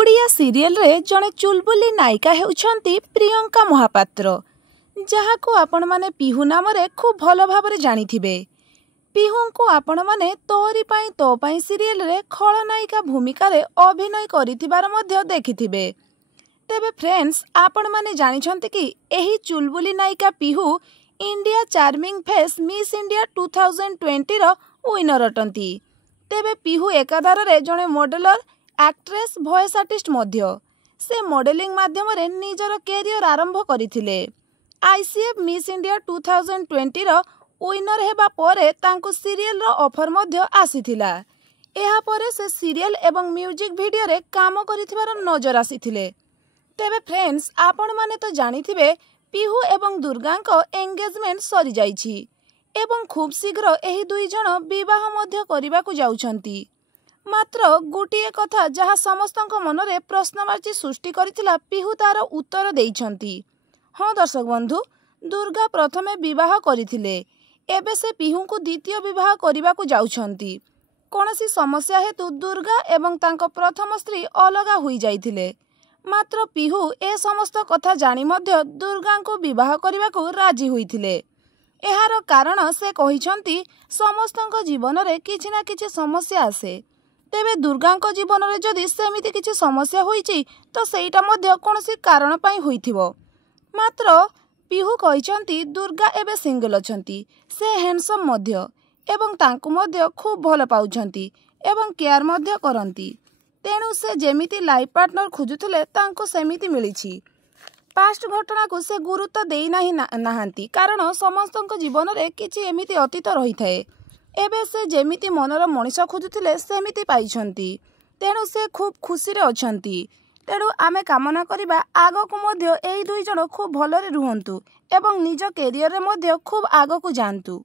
Odia serial रे जड़े चुलबुली नायिका हेउछंती प्रियंका महापात्र, जहाको आपण माने पिहू नाम रे खूब भल भाबरे जानिथिबे। पिहू को आपण माने तोरी पाई तो पाई सीरियल रे खलनायिका भूमिका रे अभिनय करिथिबार मध्य देखिथिबे। तेबे फ्रेंड्स, आपण माने जानिछंती कि एही चुलबुली नायिका Pihu India charming face miss India 2020 रो विनर अटंती। तेबे पिहू एकाधार रे जड़े मॉडलर, एक्ट्रेस, वॉइस आर्टिस्ट मध्य। से मॉडलिंग माध्यम रे निजर कैरियर आरंभ करथिले। आईसीएफ मिस इंडिया 2020 रो विनर हेबा परे तांको सीरियल रो ऑफर मध्य आसीथिला। एहा परे से सीरियल एवं म्यूजिक वीडियो रे काम करिथिबार नजर आसीथिले। तेबे फ्रेंड्स, आपण माने तो जानिथिबे पिहू एवं दुर्गांको एंगेजमेंट सरी जाइछि एवं खूब शीघ्र एही दुई जण विवाह मध्य करिबाकू जाउछंती। मात्र गोटे कथा जहाँ समस्तଙ୍କ मनरे प्रश्नवाची सृष्टि करिथिला, पिहू तार उत्तर देइछंती। हाँ दर्शक बंधु, दुर्गा प्रथमे विवाह करिथिले, एबे से पिहू को द्वितीय विवाह करिबाकू जाउछंती। कोनोसी समस्या हेतु दुर्गा एवं तांको प्रथम स्त्री अलगा हुई जाइथिले। मात्र पिहू ए समस्त कथा जानी मध्य दुर्गा को विवाह करिबाकू राजी हुईथिले। एहार कारण से कहिछंती समस्तଙ୍କ जीवन रे किछि ना किछि समस्या आसे। तेबे दुर्गा जीवन में जदि सेमिति किछि समस्या होईछि तो सेटा मध्य कोनोसी कारण पाई होईथिबो। मात्र पिहू कहिछंती दुर्गा एबे सिंगल अछंती, से हैंडसम मध्य एवं तांकु मध्य खूब भल पाउछंती एवं केयर मध्य करंती। तेणु से जेमिति लाइफ पार्टनर खोजुथिले तांको सेमिति मिलिछि। पास्ट घटना को से गुरुत्व देई नाही नाहांती, कारण समस्तଙ୍କ जीवन रे किछि एमिति अतीत रही थाए। एबे से जेमिति मनर मनीष खोजुथिले सेमिति पाइछंती। तेणु से खूब खुशी रे अछंती। तेणु आमे कामना करिबा आगको मध्य एई दुई जण खूब भलरे रुहंतु एवं निज कैरियर रे मध्य खूब आगको जांतु।